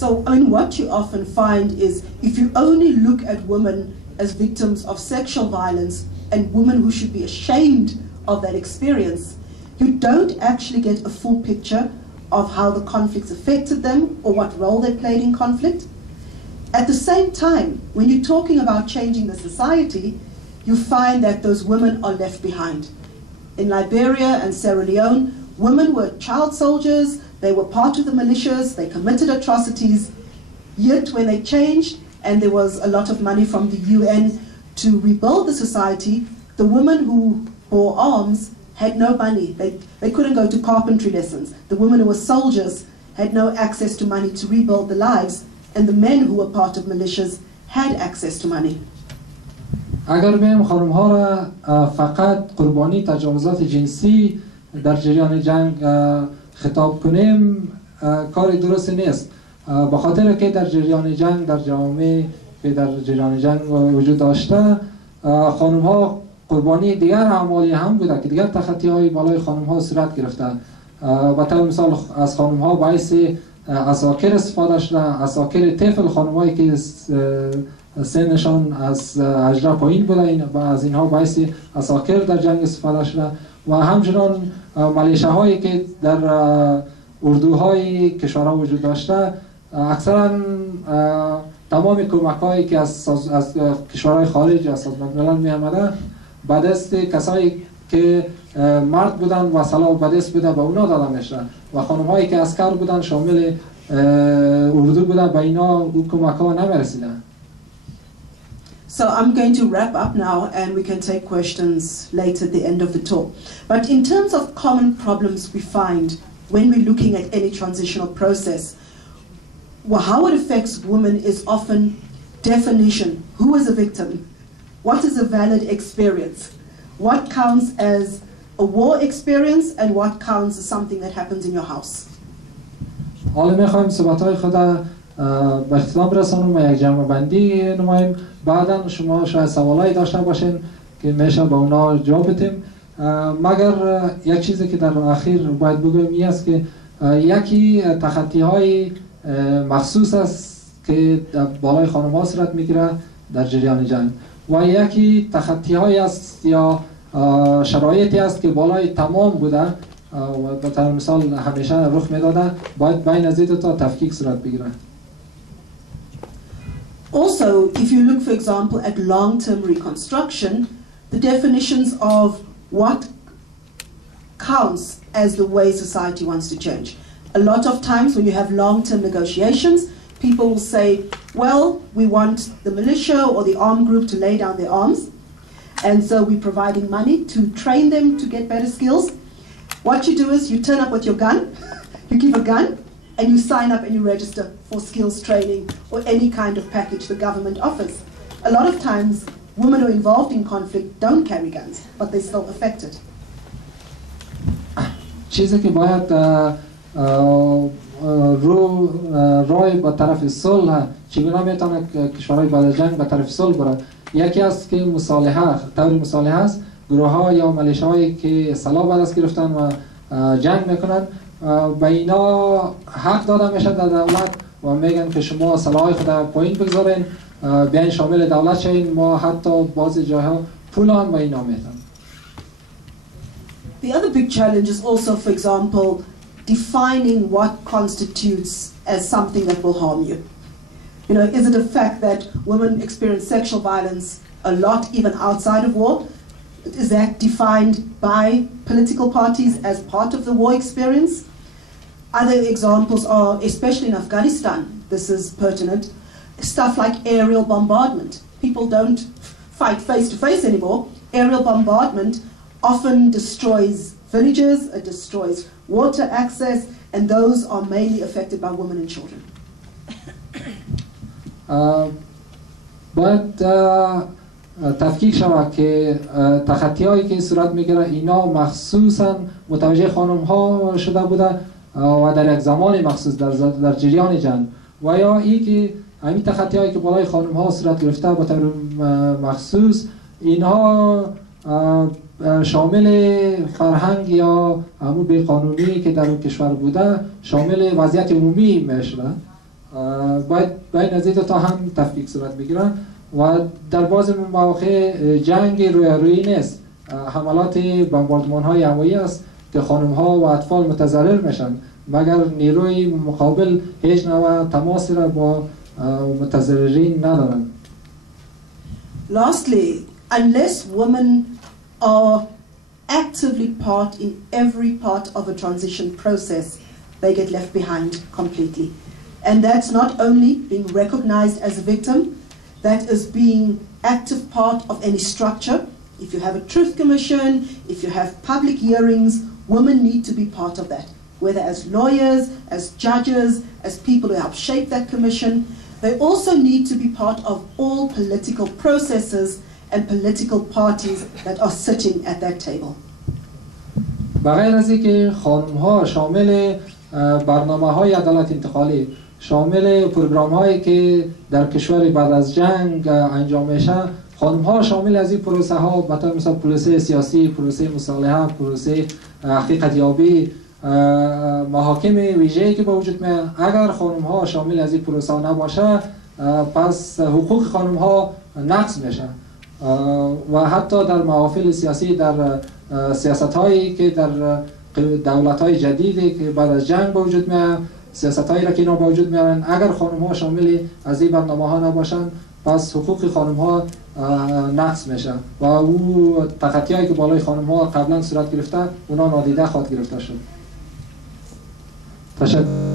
So, I mean, what you often find is if you only look at women as victims of sexual violence and women who should be ashamed of that experience, you don't actually get a full picture of how the conflicts affected them or what role they played in conflict. At the same time, when you're talking about changing the society, you find that those women are left behind. In Liberia and Sierra Leone, women were child soldiers, they were part of the militias, they committed atrocities, yet when they changed and there was a lot of money from the UN to rebuild the society, the women who bore arms had no money. They couldn't go to carpentry lessons. The women who were soldiers had no access to money to rebuild their lives, and the men who were part of militias had access to money. اگر بیم خانم ها را فقط قربانی تجاوزات جنسی در جریان جنگ خطاب کنیم کار درست نیست، به خاطر که در جریان جنگ در جامعه که در جریان جنگ وجود داشته خانم ها قربانی دیگر اعمالی هم بوده که دیگر تخطی های بالای خانم ها صورت گرفته. به طور مثال از خانم ها باعث عساکر استفاده شده، عساکر طفل، خانم هایی که سنشان از 18 پایین بوده و از اینها باعث عساکر در جنگ استفاده شده و همچنان ملیشه هایی که در اردوهای کشورها وجود داشته اکثرا تمام کمک هایی که از کشورهای خارج از سازمان ملل می آمده به دست کسایی که مرد بودن و سلاح به دست بوده به اونا داده میشه و خانم هایی که عسکر بودن شامل اردو بودن به اینا او کمک ها نمیرسیدن. So I'm going to wrap up now and we can take questions later at the end of the talk. But in terms of common problems we find when we're looking at any transitional process, well, how it affects women is often definition. Who is a victim? What is a valid experience? What counts as a war experience and what counts as something that happens in your house? حالا میخوایم صحبت‌های خود به اختتام برسانیم و یک جمع بندی نماییم. بعدا شما شاید سوالایی داشته باشین که میشه با اونا جواب بدیم. مگر یک چیزی که در اخیر باید بگویم این است که یکی تخطی‌های مخصوص است که بالای خانم‌ها صورت میگیره در جریان جنگ و یکی تخطی‌هایی است یا شرایطی است که بالای تمام بوده و به طور مثال همیشه رخ میداده باید بین از این دو تا تفکیک صورت بگیره. Also, if you look, for example, at long-term reconstruction, the definitions of what counts as the way society wants to change. A lot of times when you have long-term negotiations, people will say, well, we want the militia or the armed group to lay down their arms, and so we're providing money to train them to get better skills. What you do is you turn up with your gun, you give a gun, and you sign up and you register for skills training or any kind of package the government offers. A lot of times, women who are involved in conflict don't carry guns, but they're still affected. چیزی که باید رای با طرف صلح چگونه میتونه کشورهای بعد جنگ به طرف صلح بره. یکی است که مصالحه، طور مصالحه است، گروه ها یا ملیشه هایی که سلاح به دست گرفتن و جنگ میکنن به اینا حق داده میشه در دولت و میگن که شما سلاح خود پایین بگذارین بیاین شامل دولت شین، ما حتی بعضی جاها پول هم به اینا میدن. The other big challenge is also, for example, defining what constitutes as something that will harm you. You know, is it a fact that women experience sexual violence a lot even outside of war? Is that defined by political parties as part of the war experience? Other examples are, especially in Afghanistan, this is pertinent, stuff like aerial bombardment. People don't fight face to face anymore. Aerial bombardment often destroys villages, it destroys water access, and those are mainly affected by women and children. باید تفکیک شود که تخطی هایی که صورت میگیره اینا مخصوصا متوجه خانم ها شده بوده و در یک زمان مخصوص در جریان جنگ و یا ای که همین تخطی هایی که بالای خانم ها صورت گرفته به طور مخصوص اینها شامل فرهنگ یا همون بیقانونی که در اون کشور بوده شامل وضعیت عمومی میشده باید از این دو تا هم تفکیک صورت بگیرن و در بعضی مواقع جنگ رویارویی نیست، حملات بمباردمان های هوایی است که خانم ها و اطفال متضرر میشن مگر نیروی مقابل هیچ نوع تماسی را با متضررین ندارن. Lastly, unless women are actively part in every part of a transition process, they get left behind completely. And that's not only being recognized as a victim, that is being active part of any structure. If you have a truth commission, if you have public hearings, women need to be part of that, whether as lawyers, as judges, as people who help shape that commission. They also need to be part of all political processes and political parties that are sitting at that table. بغیر از اینکه خانم ها شامل برنامه های عدالت انتقالی، شامل پروگرام هایی که در کشور بعد از جنگ انجام میشه، خانم ها شامل از این پروسه ها مثلا پروسه سیاسی، پروسه مصالحه، پروسه حقیقت یابی، محاکم ویژه‌ای که با وجود میاد، اگر خانم ها شامل از این پروسه نباشه پس حقوق خانم ها نقض میشه و حتی در محافل سیاسی، در سیاست هایی که در دولت های جدیدی که بعد از جنگ با وجود میاد، سیاست هایی را که اینا با وجود میارن، اگر خانم ها شامل از این برنامه ها نباشن پس حقوق خانم ها نقض میشه و او تخطی هایی که بالای خانم ها قبلا صورت گرفته اونا نادیده خواهد گرفته شد. تشکر.